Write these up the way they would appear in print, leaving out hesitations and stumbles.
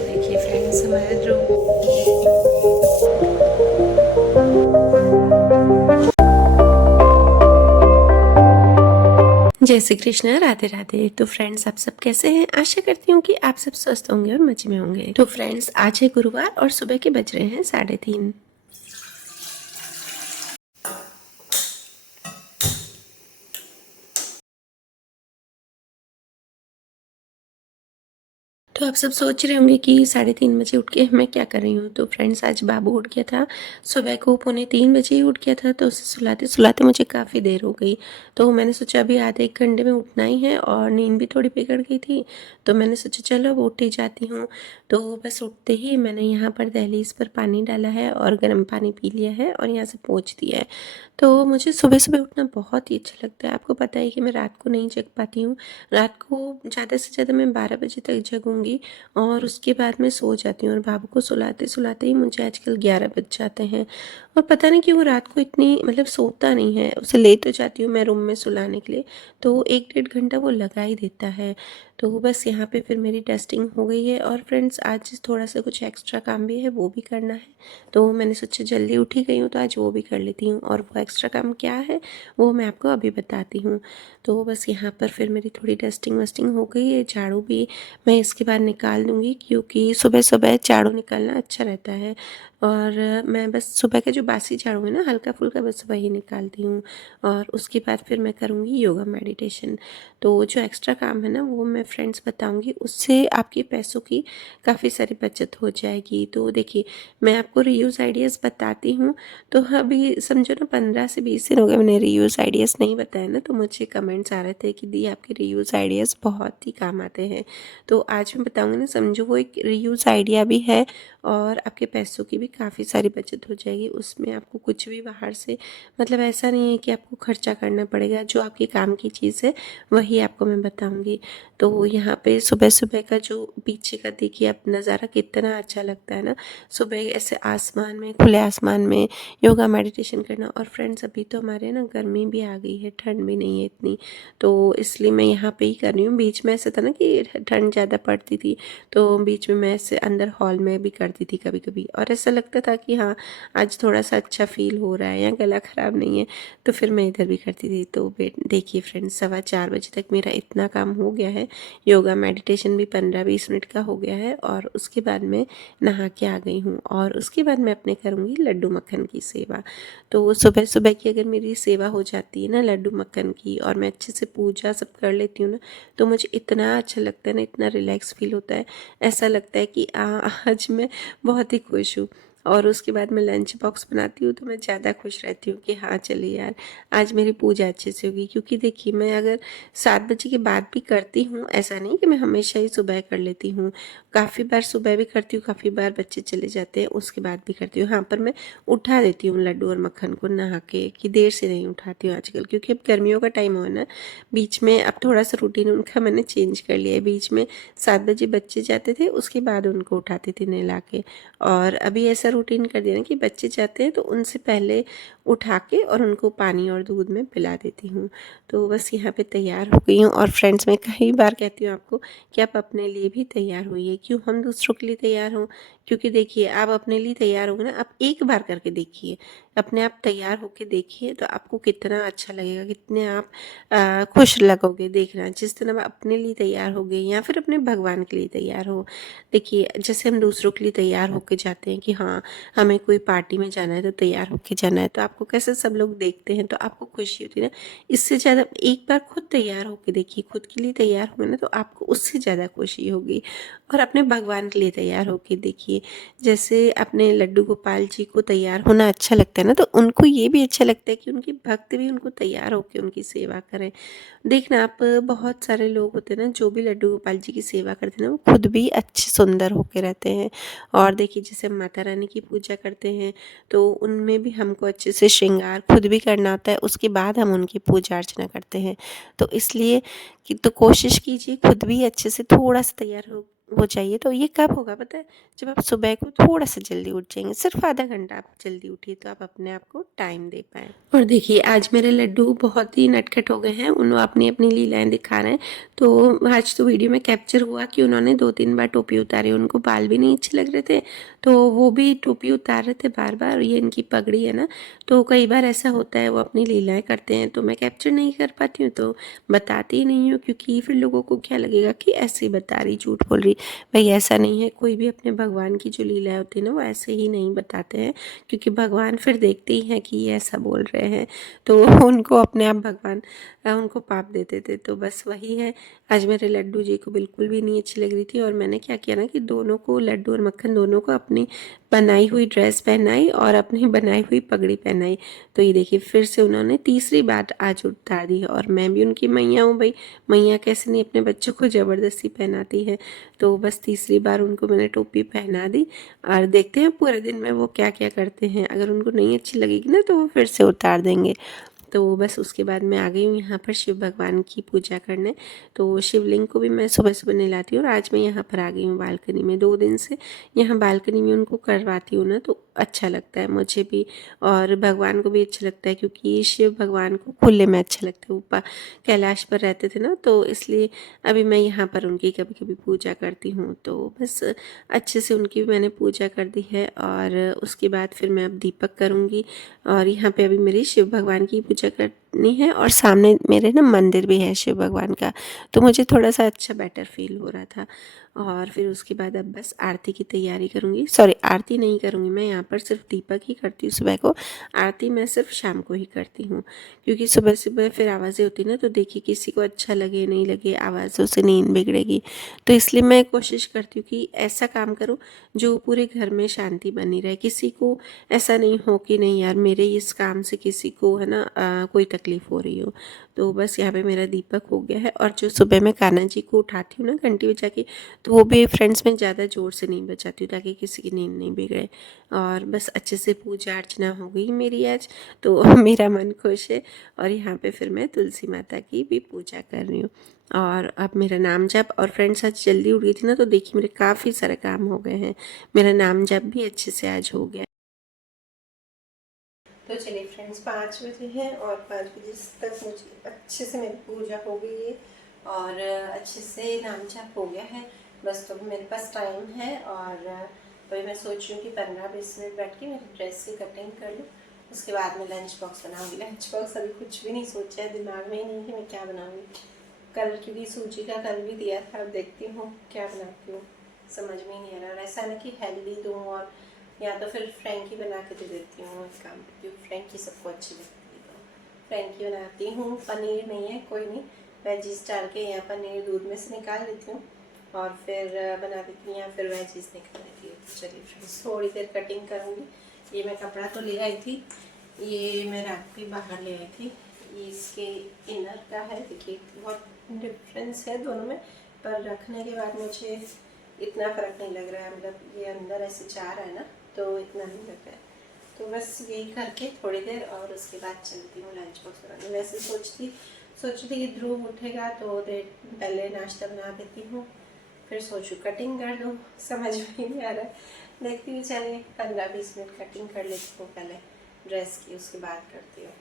देखिए फ्रेंड्स, हमारा जो जय श्री कृष्ण, राधे राधे। तो फ्रेंड्स, आप सब कैसे हैं? आशा करती हूँ कि आप सब स्वस्थ होंगे और मजे में होंगे। तो फ्रेंड्स, आज है गुरुवार और सुबह के बज रहे हैं 3:30। तो आप सब सोच रहे होंगे कि 3:30 बजे उठ के मैं क्या कर रही हूँ। तो फ्रेंड्स, आज बाबू उठ गया था, सुबह को 2:45 ही उठ गया था। तो उसे सुलाते सुलाते मुझे काफ़ी देर हो गई। तो मैंने सोचा अभी आधे 1 घंटे में उठना ही है और नींद भी थोड़ी बिगड़ गई थी। तो मैंने सोचा चलो अब उठ ही जाती हूँ। तो बस उठते ही मैंने यहाँ पर दहलीज पर पानी डाला है और गर्म पानी पी लिया है और यहाँ से पोंछ दिया है। तो मुझे सुबह सुबह उठना बहुत ही अच्छा लगता है। आपको पता है कि मैं रात को नहीं जग पाती हूँ। रात को ज़्यादा से ज़्यादा मैं 12 बजे तक जगूँगी और उसके बाद मैं सो जाती हूँ और बाबू को सुलाते सुलाते ही मुझे आजकल 11 बज जाते हैं। और पता नहीं क्यों वो रात को इतनी मतलब सोता नहीं है। उसे ले तो जाती हूँ मैं रूम में सुलाने के लिए, तो 1 डेढ़ घंटा वो लगा ही देता है। तो बस यहाँ पे फिर मेरी डस्टिंग हो गई है और फ्रेंड्स, आज थोड़ा सा कुछ एक्स्ट्रा काम भी है, वो भी करना है। तो मैंने सोचा जल्दी उठी गई हूँ तो आज वो भी कर लेती हूँ। और वो एक्स्ट्रा काम क्या है वो मैं आपको अभी बताती हूँ। तो बस यहाँ पर फिर मेरी थोड़ी डस्टिंग वस्टिंग हो गई है। झाड़ू भी मैं इसके बाद निकाल दूँगी, क्योंकि सुबह सुबह झाड़ू निकालना अच्छा रहता है। और मैं बस सुबह का जो बासी झाड़ू है ना, हल्का फुल्का, बस वही निकालती हूँ। और उसके बाद फिर मैं करूँगी योगा मेडिटेशन। तो जो एक्स्ट्रा काम है ना वो मैं फ्रेंड्स बताऊँगी, उससे आपके पैसों की काफ़ी सारी बचत हो जाएगी। तो देखिए, मैं आपको रीयूज़ आइडियाज़ बताती हूँ। तो अभी समझो ना 15 से 20 दिन हो गए मैंने रीयूज़ आइडियाज़ नहीं बताया ना, तो मुझे कमेंट्स आ रहे थे कि दी आपके रीयूज़ आइडियाज़ बहुत ही काम आते हैं। तो आज मैं बताऊँगी ना, समझो वो एक रीयूज़ आइडिया भी है और आपके पैसों की भी काफ़ी सारी बचत हो जाएगी। उसमें आपको कुछ भी बाहर से मतलब ऐसा नहीं है कि आपको खर्चा करना पड़ेगा। जो आपके काम की चीज़ है वही आपको मैं बताऊँगी। तो यहाँ पे सुबह-सुबह का जो पीछे का देखिए आप नज़ारा, कितना अच्छा लगता है ना। सुबह ऐसे आसमान में, खुले आसमान में योगा मेडिटेशन करना। और फ्रेंड्स, अभी तो हमारे ना गर्मी भी आ गई है, ठंड भी नहीं है इतनी। तो इसलिए मैं यहाँ पे ही कर रही हूँ। बीच में ऐसा था ना कि ठंड ज़्यादा पड़ती थी, तो बीच में मैं ऐसे अंदर हॉल में भी करती थी कभी-कभी, और ऐसा लगता था कि हाँ, आज थोड़ा-सा अच्छा फ़ील हो रहा है या गला ख़राब नहीं है, तो फिर मैं इधर भी करती थी। तो देखिए फ्रेंड्स, 4:15 बजे तक मेरा इतना काम हो गया है। योगा मेडिटेशन भी 15-20 मिनट का हो गया है और उसके बाद मैं नहा के आ गई हूँ और उसके बाद मैं अपने करूँगी लड्डू मक्खन की सेवा। तो सुबह-सुबह की अगर मेरी सेवा हो जाती है ना लड्डू मक्खन की, और मैं अच्छे से पूजा सब कर लेती हूँ ना, तो मुझे इतना अच्छा लगता है ना, इतना रिलैक्स फ़ील होता है। ऐसा लगता है कि आज मैं बहुत ही खुश हूँ। और उसके बाद मैं लंच बॉक्स बनाती हूँ तो मैं ज़्यादा खुश रहती हूँ कि हाँ चलिए यार, आज मेरी पूजा अच्छे से होगी। क्योंकि देखिए, मैं अगर 7 बजे के बाद भी करती हूँ, ऐसा नहीं कि मैं हमेशा ही सुबह कर लेती हूँ। काफ़ी बार सुबह भी करती हूँ, काफ़ी बार बच्चे चले जाते हैं उसके बाद भी करती हूँ। हाँ, पर मैं उठा देती हूँ लड्डू और मक्खन को नहा के, कि देर से नहीं उठाती हूँ आजकल, क्योंकि अब गर्मियों का टाइम हो ना। बीच में अब थोड़ा सा रूटीन उनका मैंने चेंज कर लिया है। बीच में 7 बजे बच्चे जाते थे, उसके बाद उनको उठाती थी नहला के। और अभी ऐसा रूटीन कर दिया ना कि बच्चे जाते हैं तो उनसे पहले उठा के और उनको पानी और दूध में पिला देती हूँ। तो बस यहाँ पे तैयार हो गई हूँ। और फ्रेंड्स, मैं कई बार कहती हूँ आपको कि आप अपने लिए भी तैयार होइए, क्यों हम दूसरों के लिए तैयार हों। क्योंकि देखिए, आप अपने लिए तैयार होंगे ना, आप एक बार करके देखिए, अपने आप तैयार होके देखिए, तो आपको कितना अच्छा लगेगा, कितने आप खुश लगोगे। देखना, जिस दिन आप अपने लिए तैयार होगे या फिर अपने भगवान के लिए तैयार हो। देखिए, जैसे हम दूसरों के लिए तैयार होके जाते हैं कि हाँ, हमें कोई पार्टी में जाना है तो तैयार होके जाना है, तो आपको कैसे सब लोग देखते हैं तो आपको खुशी होती है ना। इससे ज़्यादा एक बार खुद तैयार होके देखिए, खुद के लिए तैयार होंगे ना तो आपको उससे ज़्यादा खुशी होगी। और अपने भगवान के लिए तैयार होके देखिए, जैसे अपने लड्डू गोपाल जी को तैयार होना अच्छा लगता है ना, तो उनको ये भी अच्छा लगता है कि उनके भक्त भी उनको तैयार होके उनकी सेवा करें। देखना, आप बहुत सारे लोग होते हैं ना जो भी लड्डू गोपाल जी की सेवा करते हैं ना, वो खुद भी अच्छे सुंदर होके रहते हैं। और देखिए, जैसे हम माता रानी की पूजा करते हैं तो उनमें भी हमको अच्छे से श्रृंगार खुद भी करना होता है, उसके बाद हम उनकी पूजा अर्चना करते हैं। तो इसलिए कि तो कोशिश कीजिए खुद भी अच्छे से थोड़ा सा तैयार हो वो चाहिए। तो ये कब होगा पता है? जब आप सुबह को थोड़ा-सा जल्दी उठ जाएँगे, सिर्फ़ आधा घंटा आप जल्दी उठिए तो आप अपने आप को टाइम दे पाएँ। और देखिए आज मेरे लड्डू बहुत ही नटखट हो गए हैं, अपनी-अपनी लीलाएँ दिखा रहे हैं। तो आज तो वीडियो में कैप्चर हुआ कि उन्होंने 2-3 बार टोपी उतारी, उनको बाल भी नहीं अच्छे लग रहे थे, तो वो भी टोपी उतार रहे थे बार-बार। ये इनकी पगड़ी है ना, तो कई बार ऐसा होता है वो अपनी लीलाएँ करते हैं, तो मैं कैप्चर नहीं कर पाती हूँ, तो बताती ही नहीं हूँ, क्योंकि फिर लोगों को क्या लगेगा कि ऐसे ही बता रही, झूठ बोल रही। भई ऐसा नहीं है, कोई भी अपने भगवान की जो लीलाएँ होती है ना, वो ऐसे ही नहीं बताते हैं, क्योंकि भगवान फिर देखते ही हैं कि ये ऐसा बोल रहे हैं, तो उनको अपने आप भगवान उनको पाप देते थे। तो बस वही है, आज मेरे लड्डू जी को बिल्कुल भी नहीं अच्छी लग रही थी, और मैंने क्या किया ना कि दोनों को, लड्डू और मक्खन दोनों को, अपनी बनाई हुई ड्रेस पहनाई और अपनी बनाई हुई पगड़ी पहनाई। तो ये देखिए फिर से उन्होंने तीसरी बार आज उतार दी है, और मैं भी उनकी मैया हूँ भई, मैया कैसे नहीं अपने बच्चों को ज़बरदस्ती पहनाती है। तो बस तीसरी बार उनको मैंने टोपी पहना दी, और देखते हैं पूरे दिन में वो क्या-क्या करते हैं। अगर उनको नहीं अच्छी लगेगी ना, तो वो फिर से उतार देंगे। तो बस उसके बाद मैं आ गई हूँ यहाँ पर शिव भगवान की पूजा करने। तो शिवलिंग को भी मैं सुबह-सुबह नहलाती हूँ, और आज मैं यहाँ पर आ गई हूँ बालकनी में। 2 दिन से यहाँ बालकनी में उनको करवाती हूँ ना, तो अच्छा लगता है मुझे भी, और भगवान को भी अच्छा लगता है, क्योंकि शिव भगवान को खुले में अच्छा लगता है। ऊपर कैलाश पर रहते थे ना, तो इसलिए अभी मैं यहाँ पर उनकी कभी-कभी पूजा करती हूँ। तो बस अच्छे से उनकी भी मैंने पूजा कर दी है, और उसके बाद फिर मैं अब दीपक करूँगी, और यहाँ पे अभी मेरी शिव भगवान की पूजा करनी है, और सामने मेरे ना मंदिर भी है शिव भगवान का, तो मुझे थोड़ा-सा अच्छा बेटर फ़ील हो रहा था। और फिर उसके बाद अब बस आरती की तैयारी करूँगी, सॉरी आरती नहीं करूँगी मैं, यहाँ पर सिर्फ दीपक ही करती हूँ सुबह को, आरती मैं सिर्फ शाम को ही करती हूँ, क्योंकि सुबह-सुबह फिर आवाज़ें होती हैं ना, तो देखिए किसी को अच्छा लगे नहीं लगे, आवाज़ों से नींद बिगड़ेगी। तो इसलिए मैं कोशिश करती हूँ कि ऐसा काम करूँ जो पूरे घर में शांति बनी रहे, किसी को ऐसा नहीं हो कि नहीं यार मेरे इस काम से किसी को है ना कोई तकलीफ़ हो रही हो। तो बस यहाँ पे मेरा दीपक हो गया है, और जो सुबह मैं कान्हा जी को उठाती हूँ ना घंटी बजा के, तो वो भी फ्रेंड्स में ज़्यादा ज़ोर से नहीं बजाती हूँ, ताकि किसी की नींद नहीं बिगड़े। और बस अच्छे से पूजा अर्चना हो गई मेरी आज, तो मेरा मन खुश है। और यहाँ पे फिर मैं तुलसी माता की भी पूजा कर रही हूँ, और अब मेरा नाम जप, और फ्रेंड्स आज जल्दी उठ गई थी ना, तो देखिए मेरे काफ़ी सारे काम हो गए हैं, मेरा नाम जप भी अच्छे से आज हो गया। तो चलिए फ्रेंड्स 5 बजे हैं, और 5 बजे तक मुझे अच्छे से मेरी पूजा हो गई है, और अच्छे से नाम जप हो गया है। बस तो अभी मेरे पास टाइम है, और अभी मैं सोच रही हूँ कि 15-20 मिनट बैठ के मेरी ड्रेस की कटिंग कर लूँ, उसके बाद मैं लंच बॉक्स बनाऊँगी। लंच बॉक्स अभी कुछ भी नहीं सोचा है, दिमाग में ही नहीं है मैं क्या बनाऊँगी। कल क्योंकि सूजी का कल भी दिया था, अब देखती हूँ क्या बनाती हूँ, समझ में ही नहीं आ रहा। और ऐसा ना कि हेल्दी दूँ, और या तो फिर फ्रैंकी बना के दे देती हूँ एक काम, क्योंकि फ्रैंकी सबको अच्छी लगती है, तो फ्रैंकी बनाती हूँ। पनीर नहीं है, कोई नहीं, वेजीज डाल के या पनीर दूध में से निकाल लेती हूँ, और फिर बना देती हूँ, या फिर वेजीज निकाल लेती हूँ। तो चलिए फ्रेंड्स थोड़ी देर कटिंग करूँगी। ये मैं कपड़ा तो ले आई थी, ये मैं रात के बाहर ले आई थी, ये इसके इनर का है, देखिए बहुत डिफरेंस है दोनों में, पर रखने के बाद मुझे इतना फ़र्क नहीं लग रहा है, मतलब ये अंदर ऐसे जा रहा है ना, तो इतना नहीं लग रहा है। तो बस यही करके थोड़ी देर, और उसके बाद चलती हूँ लंच बॉक्स बनाने। वैसे सोच रही थी कि ध्रुव उठेगा तो देर पहले नाश्ता बना देती हूँ, फिर सोचूँ कटिंग कर दूँ, समझ में ही नहीं आ रहा है। देखती हूँ, चलिए 15-20 मिनट कटिंग कर लेती हूँ पहले ड्रेस की, उसके बाद करती हूँ।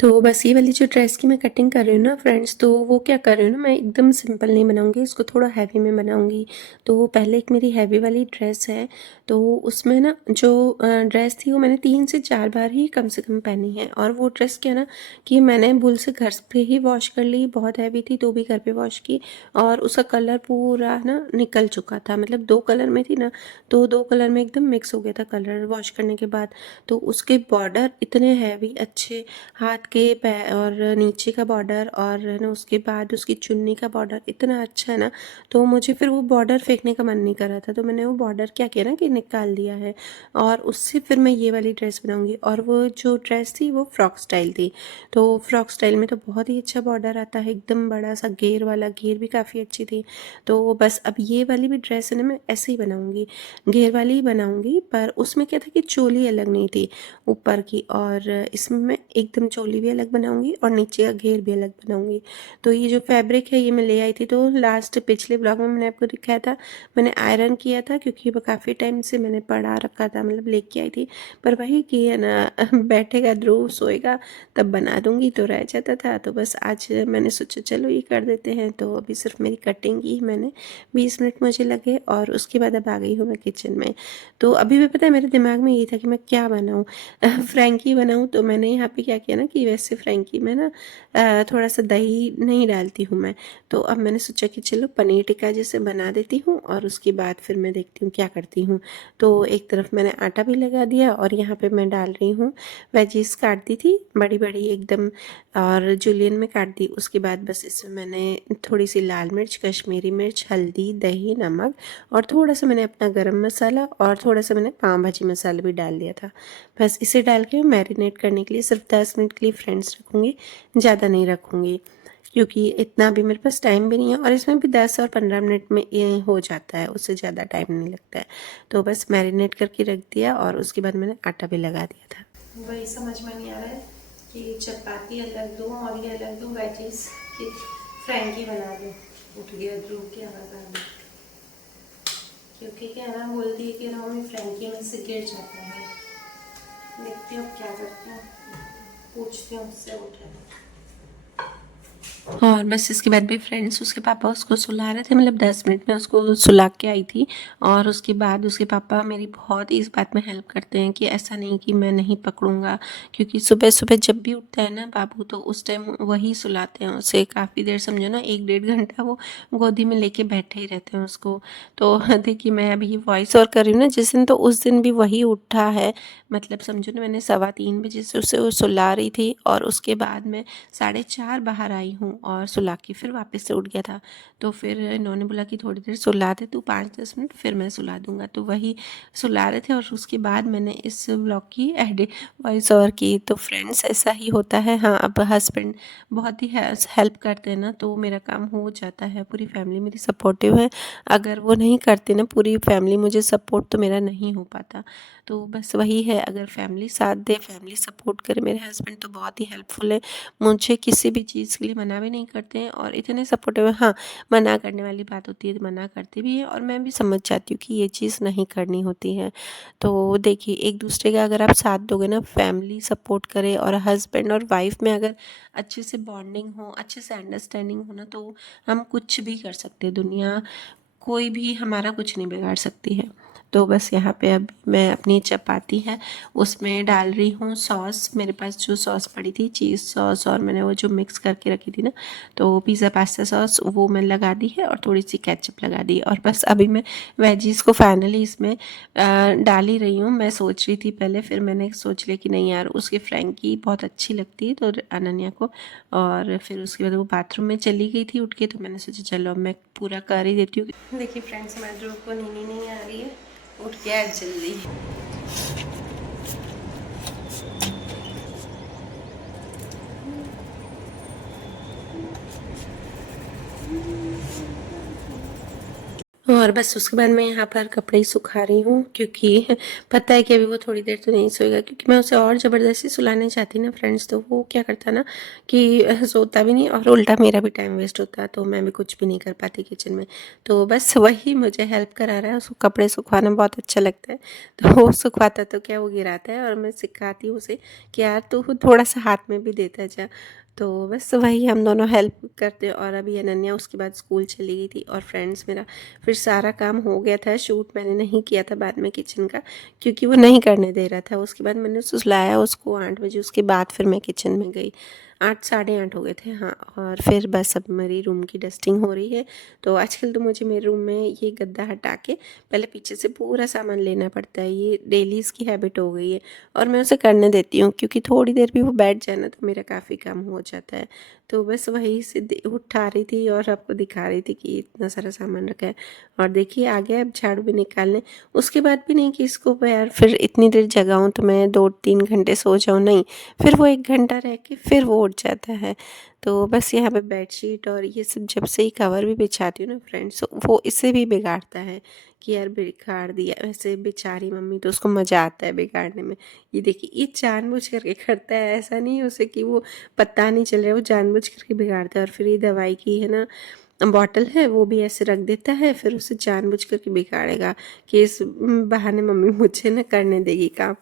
तो बस ये वाली जो ड्रेस की मैं कटिंग कर रही हूँ ना फ्रेंड्स, तो वो क्या कर रही हूँ ना, मैं एकदम सिंपल नहीं बनाऊँगी, इसको थोड़ा हैवी में बनाऊँगी। तो पहले एक मेरी हैवी वाली ड्रेस है, तो उसमें ना जो ड्रेस थी वो मैंने 3 से 4 बार ही कम से कम पहनी है। और वो ड्रेस क्या ना कि मैंने भूल से घर पे ही वॉश कर ली, बहुत हैवी थी तो भी घर पे वॉश की, और उसका कलर पूरा ना निकल चुका था, मतलब 2 कलर में थी ना, तो 2 कलर में एकदम मिक्स हो गया था कलर वॉश करने के बाद। तो उसके बॉर्डर इतने हैवी अच्छे, हाथ के पै और नीचे का बॉर्डर, और है ना उसके बाद उसकी चुन्नी का बॉर्डर इतना अच्छा है ना, तो मुझे फिर वो बॉर्डर फेंकने का मन नहीं कर रहा था, तो मैंने वो बॉर्डर क्या किया ना कि निकाल दिया है, और उससे फिर मैं ये वाली ड्रेस बनाऊंगी। और वो जो ड्रेस थी वो फ्रॉक स्टाइल थी, तो फ्रॉक स्टाइल में तो बहुत ही अच्छा बॉर्डर आता है, एकदम बड़ा सा घेर वाला, घेर भी काफ़ी अच्छी थी। तो बस अब ये वाली भी ड्रेस है ना मैं ऐसे ही बनाऊंगी, घेर वाली ही बनाऊंगी, पर उसमें क्या था कि चोली अलग नहीं थी ऊपर की, और इसमें मैं एकदम चोली चोली भी अलग बनाऊँगी और नीचे का घेर भी अलग बनाऊँगी। तो ये जो फैब्रिक है ये मैं ले आई थी, तो लास्ट पिछले ब्लॉग में मैंने आपको दिखाया था, मैंने आयरन किया था क्योंकि वो काफ़ी टाइम से मैंने पड़ा रखा था, मतलब लेके आई थी। पर वही कि है ना बैठेगा ध्रुव सोएगा तब बना दूँगी तो रह जाता था। तो बस आज मैंने सोचा चलो ये कर देते हैं। तो अभी सिर्फ मेरी कटिंग की मैंने 20 मिनट मुझे लगे और उसके बाद अब आ गई हूँ मैं किचन में। तो अभी भी पता है मेरे दिमाग में ये था कि मैं क्या बनाऊँ फ्रैंकी बनाऊँ। तो मैंने यहाँ पे क्या किया ना कि वैसे फ्रैंकी में ना थोड़ा सा दही नहीं डालती हूँ मैं। तो अब मैंने सोचा कि चलो पनीर टिक्का जैसे बना देती हूँ और उसके बाद फिर मैं देखती हूँ क्या करती हूँ। तो एक तरफ मैंने आटा भी लगा दिया और यहाँ पे मैं डाल रही हूँ वेजीज, काट दी थी बड़ी बड़ी एकदम और जूलियन में काट दी। उसके बाद बस इसमें मैंने थोड़ी सी लाल मिर्च, कश्मीरी मिर्च, हल्दी, दही, नमक और थोड़ा सा मैंने अपना गरम मसाला और थोड़ा सा मैंने पाव भाजी मसाला भी डाल दिया था। बस इसे डाल के मैरिनेट करने के लिए सिर्फ 10 मिनट के लिए फ्रेंड्स रखूँगी, ज़्यादा नहीं रखूँगी क्योंकि इतना भी मेरे पास टाइम भी नहीं है और इसमें भी 10 और 15 मिनट में ये हो जाता है, उससे ज़्यादा टाइम नहीं लगता है। तो बस मैरिनेट करके रख दिया और उसके बाद मैंने आटा भी लगा दिया था। वही समझ में नहीं आ रहा है कि चपाती अलग दूँ और ये अलग दूँ, वेजीज की फ्रैंकी बना दूँ। उठ गया ध्रुव की आवाज़ आ गई क्योंकि क्या है ना, बोलती है कि ना में फ्रैंकी में से गिर जाता है। देखती हूँ क्या करते हैं, पूछती हूँ उससे उठे। और बस इसके बाद भी फ्रेंड्स उसके पापा उसको सुला रहे थे, मतलब 10 मिनट में उसको सुला के आई थी। और उसके बाद उसके पापा मेरी बहुत इस बात में हेल्प करते हैं कि ऐसा नहीं कि मैं नहीं पकड़ूंगा, क्योंकि सुबह सुबह जब भी उठता है ना बाबू तो उस टाइम वही सुलाते हैं उसे। काफ़ी देर समझो ना 1-1.5 घंटा वो गोदी में लेके बैठे ही रहते हैं उसको। तो देखिए मैं अभी ये वॉइस और कर रही हूँ ना जिस दिन, तो उस दिन भी वही उठा है। मतलब समझो ना मैंने 3:15 बजे से उसे वो सुला रही थी और उसके बाद में 4:30 बाहर आई हूँ और सुला के फिर वापस से उठ गया था। तो फिर इन्होंने बोला कि थोड़ी देर सुला दे तू 5-10 मिनट, फिर मैं सुला दूंगा। तो वही सुला रहे थे और उसके बाद मैंने इस ब्लॉग की एडिट वॉइस ओवर की। तो फ्रेंड्स ऐसा ही होता है। हाँ, अब हस्बैंड बहुत ही हेल्प करते हैं ना तो मेरा काम हो जाता है। पूरी फैमिली मेरी सपोर्टिव है, अगर वो नहीं करते ना पूरी फैमिली मुझे सपोर्ट, तो मेरा नहीं हो पाता। तो बस वही है, अगर फैमिली साथ दे, फैमिली सपोर्ट करे। मेरे हस्बैंड तो बहुत ही हेल्पफुल है, मुझे किसी भी चीज़ के लिए मना भी नहीं करते हैं और इतने सपोर्टिव है। हाँ, मना करने वाली बात होती है तो मना करते भी हैं और मैं भी समझ जाती हूँ कि ये चीज़ नहीं करनी होती है। तो देखिए एक दूसरे का अगर आप साथ दोगे ना, फैमिली सपोर्ट करे और हस्बैंड और वाइफ में अगर अच्छे से बॉन्डिंग हो, अच्छे से अंडरस्टैंडिंग हो ना, तो हम कुछ भी कर सकते हैं। दुनिया कोई भी हमारा कुछ नहीं बिगाड़ सकती है। तो बस यहाँ पे अब मैं अपनी चपाती है उसमें डाल रही हूँ सॉस। मेरे पास जो सॉस पड़ी थी, चीज़ सॉस, और मैंने वो जो मिक्स करके रखी थी ना, तो पिज़्ज़ा पास्ता सॉस, वो मैं लगा दी है और थोड़ी सी केचप लगा दी। और बस अभी मैं वेजीज़ को फाइनली इसमें डाल ही रही हूँ। मैं सोच रही थी पहले, फिर मैंने सोच लिया कि नहीं यार, उसकी फ्रैंकी बहुत अच्छी लगती है तो अनन्या को। और फिर उसके बाद वो बाथरूम में चली गई थी उठ के, तो मैंने सोचा चलो अब मैं पूरा कर ही देती हूँ। देखिए फ्रेंड्स, हमारे ध्रुव को नींद नहीं आ रही है, उठ गया है जल्दी। और बस उसके बाद मैं यहाँ पर कपड़े सुखा रही हूँ क्योंकि पता है कि अभी वो थोड़ी देर तो नहीं सोएगा, क्योंकि मैं उसे और ज़बरदस्ती सुलाने चाहती ना फ्रेंड्स, तो वो क्या करता ना कि सोता भी नहीं और उल्टा मेरा भी टाइम वेस्ट होता, तो मैं भी कुछ भी नहीं कर पाती किचन में। तो बस वही मुझे हेल्प करा रहा है, उसको कपड़े सुखवाना बहुत अच्छा लगता है। तो वो सुखवाता तो क्या, वो गिराता है और मैं सिखाती हूँ उसे कि यार तू थोड़ा सा हाथ में भी देता जा। तो बस वही हम दोनों हेल्प करते। और अभी अनन्या उसके बाद स्कूल चली गई थी और फ्रेंड्स मेरा फिर सारा काम हो गया था। शूट मैंने नहीं किया था बाद में किचन का, क्योंकि वो नहीं करने दे रहा था। उसके बाद मैंने सुलाया उसको 8 बजे, उसके बाद फिर मैं किचन में गई। 8 साढ़े 8 हो गए थे, हाँ। और फिर बस अब मेरी रूम की डस्टिंग हो रही है। तो आजकल तो मुझे मेरे रूम में ये गद्दा हटा के पहले पीछे से पूरा सामान लेना पड़ता है, ये डेली इसकी हैबिट हो गई है। और मैं उसे करने देती हूँ क्योंकि थोड़ी देर भी वो बैठ जाए ना तो मेरा काफ़ी काम हो जाता है। तो बस वही से उठा रही थी और आपको दिखा रही थी कि इतना सारा सामान रखा है। और देखिए आ गया अब झाड़ू भी निकालने। उसके बाद भी नहीं कि इसको यार फिर इतनी देर जगाऊँ तो मैं 2-3 घंटे सो जाऊँ, नहीं। फिर वो 1 घंटा रह के फिर वो उठ जाता है। तो बस यहाँ पे बेडशीट और ये सब जब से ही कवर भी बिछाती हूँ ना फ्रेंड्स, वो इसे भी बिगाड़ता है कि यार बिगाड़ दिया। वैसे बेचारी मम्मी तो उसको मज़ा आता है बिगाड़ने में। ये देखिए ये जानबूझ करके करता है, ऐसा नहीं है उसे कि वो पता नहीं चल रहा है, वो जानबूझ करके बिगाड़ता है। और फिर ये दवाई की है ना बॉटल है, वो भी ऐसे रख देता है, फिर उसे जानबूझ करके बिगाड़ेगा कि इस बहाने मम्मी मुझे ना करने देगी काम।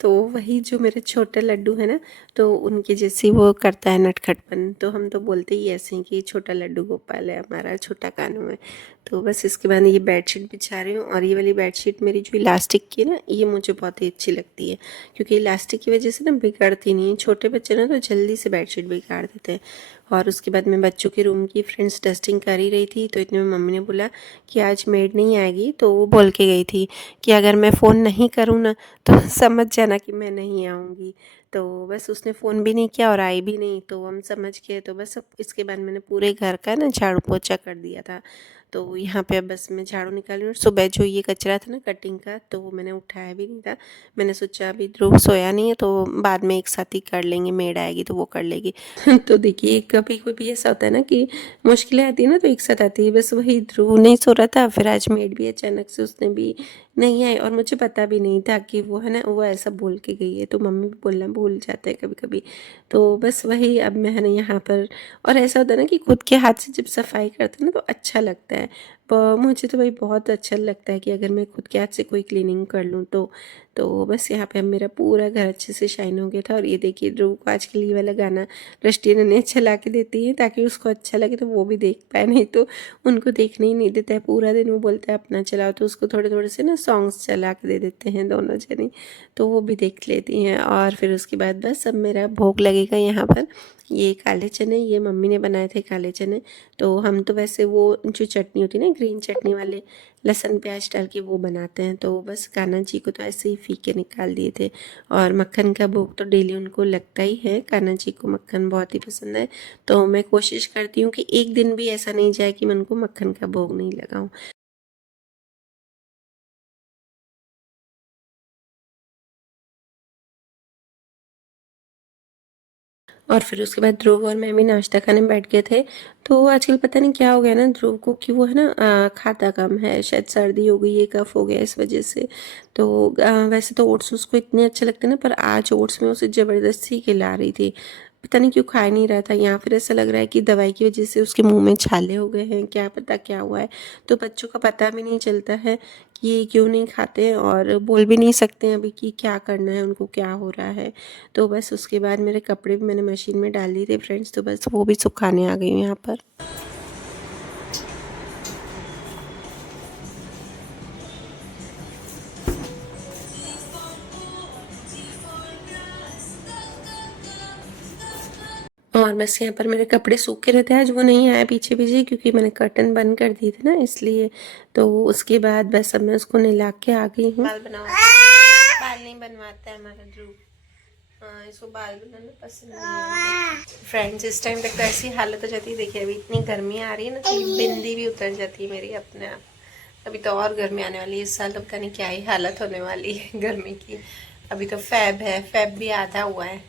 तो वही जो मेरे छोटे लड्डू है ना, तो उनके जैसे वो करता है नटखटपन। तो हम तो बोलते ही ऐसे हैं कि छोटा लड्डू गोपाल है हमारा, छोटा कानू है। तो बस इसके बाद ये बेडशीट बिछा रही हूँ। और ये वाली बेडशीट मेरी जो इलास्टिक की है ना, ये मुझे बहुत ही अच्छी लगती है, क्योंकि इलास्टिक की वजह से ना बिगड़ती नहीं है। छोटे बच्चे ना तो जल्दी से बेडशीट बिगाड़ देते हैं। और उसके बाद मैं बच्चों के रूम की फ्रेंड्स डस्टिंग कर ही रही थी, तो इतने में मम्मी ने बोला कि आज मेड नहीं आएगी। तो वो बोल के गई थी कि अगर मैं फ़ोन नहीं करूँ ना तो समझ जाना कि मैं नहीं आऊँगी। तो बस उसने फ़ोन भी नहीं किया और आई भी नहीं, तो हम समझ गए। तो बस अब इसके बाद मैंने पूरे घर का ना झाड़ू पोछा कर दिया था। तो यहाँ पे अब बस मैं झाड़ू निकाली हूँ। सुबह जो ये कचरा था ना कटिंग का, तो वो मैंने उठाया भी नहीं था। मैंने सोचा अभी ध्रुव सोया नहीं है, तो बाद में एक साथ ही कर लेंगे, मेड आएगी तो वो कर लेगी। तो देखिए कभी कभी ऐसा होता है ना कि मुश्किलें आती है ना तो एक साथ आती है। बस वही ध्रुव नहीं सो रहा था, फिर आज मेड भी अचानक से उसने भी नहीं आई, और मुझे पता भी नहीं था कि वो है ना वो ऐसा बोल के गई है। तो मम्मी भी बोलना भूल जाते हैं कभी कभी। तो बस वही अब मैं है ना यहाँ पर, और ऐसा होता है ना कि खुद के हाथ से जब सफाई करते हैं ना तो अच्छा लगता है। मुझे तो भाई बहुत अच्छा लगता है कि अगर मैं खुद के हाथ से कोई क्लीनिंग कर लूँ तो बस यहाँ पे अब मेरा पूरा घर अच्छे से शाइन हो गया था। और ये देखिए ध्रुव को आजकल ये वाला गाना रष्टि ने चला के देती है ताकि उसको अच्छा लगे, तो वो भी देख पाए, नहीं तो उनको देखने ही नहीं देता है पूरा दिन। वो बोलता है अपना चलाओ, तो उसको थोड़े थोड़े से ना सॉन्ग्स चला के दे देते हैं दोनों जने, तो वो भी देख लेती हैं। और फिर उसके बाद बस अब मेरा भोग लगेगा यहाँ पर। ये काले चने ये मम्मी ने बनाए थे काले चने। तो हम तो वैसे वो जो चटनी होती है ना ग्रीन चटनी वाले, लहसुन प्याज डाल के वो बनाते हैं। तो बस कान्हा जी को तो ऐसे ही फीके निकाल दिए थे। और मक्खन का भोग तो डेली उनको लगता ही है, कान्हा जी को मक्खन बहुत ही पसंद है। तो मैं कोशिश करती हूँ कि एक दिन भी ऐसा नहीं जाए कि मैं उनको मक्खन का भोग नहीं लगाऊं। और फिर उसके बाद ध्रुव और मैं भी नाश्ता खाने बैठ गए थे। तो आजकल पता नहीं क्या हो गया ना ध्रुव को कि वो है ना खाता कम है, शायद सर्दी हो गई है, कफ हो गया इस वजह से। तो वैसे तो ओट्स उसको इतने अच्छे लगते हैं ना, पर आज ओट्स में उसे ज़बरदस्ती खिला रही थी। पता नहीं क्यों खा नहीं रहा था, या फिर ऐसा लग रहा है कि दवाई की वजह से उसके मुंह में छाले हो गए हैं, क्या पता क्या हुआ है। तो बच्चों का पता भी नहीं चलता है कि ये क्यों नहीं खाते हैं, और बोल भी नहीं सकते हैं अभी कि क्या करना है, उनको क्या हो रहा है। तो बस उसके बाद मेरे कपड़े भी मैंने मशीन में डाल दिए थे फ्रेंड्स, तो बस वो भी सुखाने आ गई हूँ यहाँ पर। और बस यहाँ पर मेरे कपड़े सूख के रहते हैं, आज वो नहीं आया पीछे पीछे क्योंकि मैंने कर्टन बंद कर दिए थे ना इसलिए। तो उसके बाद बस अब मैं उसको नहला के आ गई हूँ। बाल बनवाता है, बाल नहीं बनवाता है हमारा ध्रुव। हाँ इसको बाल बनाना पसंद नहीं है। फ्रेंड्स इस टाइम तक तो ऐसी हालत हो जाती है, देखिए अभी इतनी गर्मी आ रही है ना कि बिंदी भी उतर जाती है मेरी अपने आप। अभी तो और गर्मी आने वाली है इस साल, तो पता नहीं क्या ही हालत होने वाली है गर्मी की। अभी तो फैब है, फैब भी आधा हुआ है,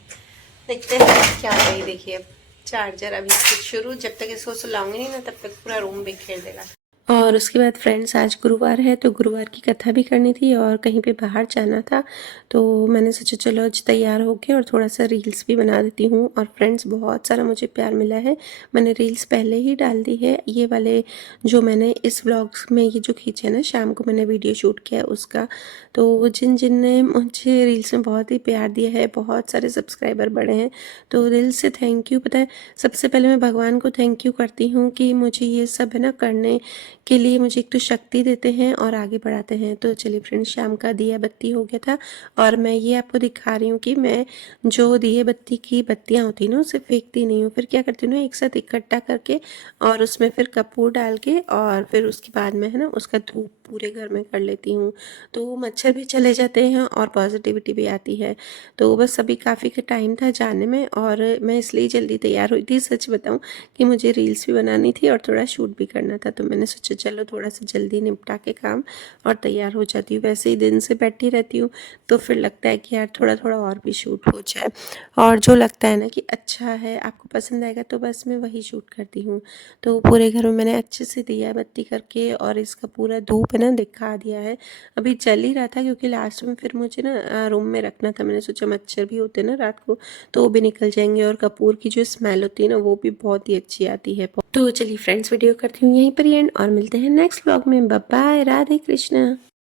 देखते हैं क्या है। देखिए अब चार्जर अभी से शुरू, जब तक इसको सुलाऊंगी नहीं ना तब तक पूरा रूम बिखेर देगा। और उसके बाद फ्रेंड्स आज गुरुवार है, तो गुरुवार की कथा भी करनी थी और कहीं पे बाहर जाना था। तो मैंने सोचा चलो आज तैयार होके और थोड़ा सा रील्स भी बना देती हूँ। और फ्रेंड्स बहुत सारा मुझे प्यार मिला है, मैंने रील्स पहले ही डाल दी है। ये वाले जो मैंने इस व्लॉग्स में ये जो खींचे ना शाम को मैंने वीडियो शूट किया उसका, तो जिन जिन ने मुझे रील्स में बहुत ही प्यार दिया है, बहुत सारे सब्सक्राइबर बढ़े हैं, तो दिल से थैंक यू। पता है सबसे पहले मैं भगवान को थैंक यू करती हूँ कि मुझे ये सब है ना करने के लिए मुझे एक तो शक्ति देते हैं और आगे बढ़ाते हैं। तो चलिए फ्रेंड्स शाम का दिया बत्ती हो गया था, और मैं ये आपको दिखा रही हूँ कि मैं जो दिए बत्ती की बत्तियाँ होती हैं ना उसे फेंकती नहीं हूँ, फिर क्या करती हूँ ना एक साथ इकट्ठा करके और उसमें फिर कपूर डाल के और फिर उसके बाद में है ना उसका धूप पूरे घर में कर लेती हूँ, तो मच्छर भी चले जाते हैं और पॉजिटिविटी भी आती है। तो बस अभी काफ़ी का टाइम था जाने में और मैं इसलिए जल्दी तैयार हुई थी। सच बताऊँ कि मुझे रील्स भी बनानी थी और थोड़ा शूट भी करना था, तो मैंने सोचा चलो थोड़ा-सा जल्दी निपटा के काम और तैयार हो जाती हूँ। वैसे ही दिन से बैठी रहती हूँ, तो फिर लगता है कि यार थोड़ा-थोड़ा और भी शूट हो जाए, और जो लगता है ना कि अच्छा है, आपको पसंद आएगा, तो बस मैं वही शूट करती हूँ। तो पूरे घर में मैंने अच्छे से दिया बत्ती करके और इसका पूरा धूप है ना दिखा दिया है। अभी जल ही रहा था क्योंकि लास्ट में फिर मुझे ना रूम में रखना था। मैंने सोचा मच्छर भी होते हैं ना रात को, तो वो भी निकल जाएँगे और कपूर की जो स्मेल होती है ना वो भी बहुत ही अच्छी आती है। तो चलिए फ्रेंड्स, वीडियो करती हूँ यहीं पर ही एंड और मिलते हैं नेक्स्ट व्लॉग में। Bye bye, Radhe Krishna.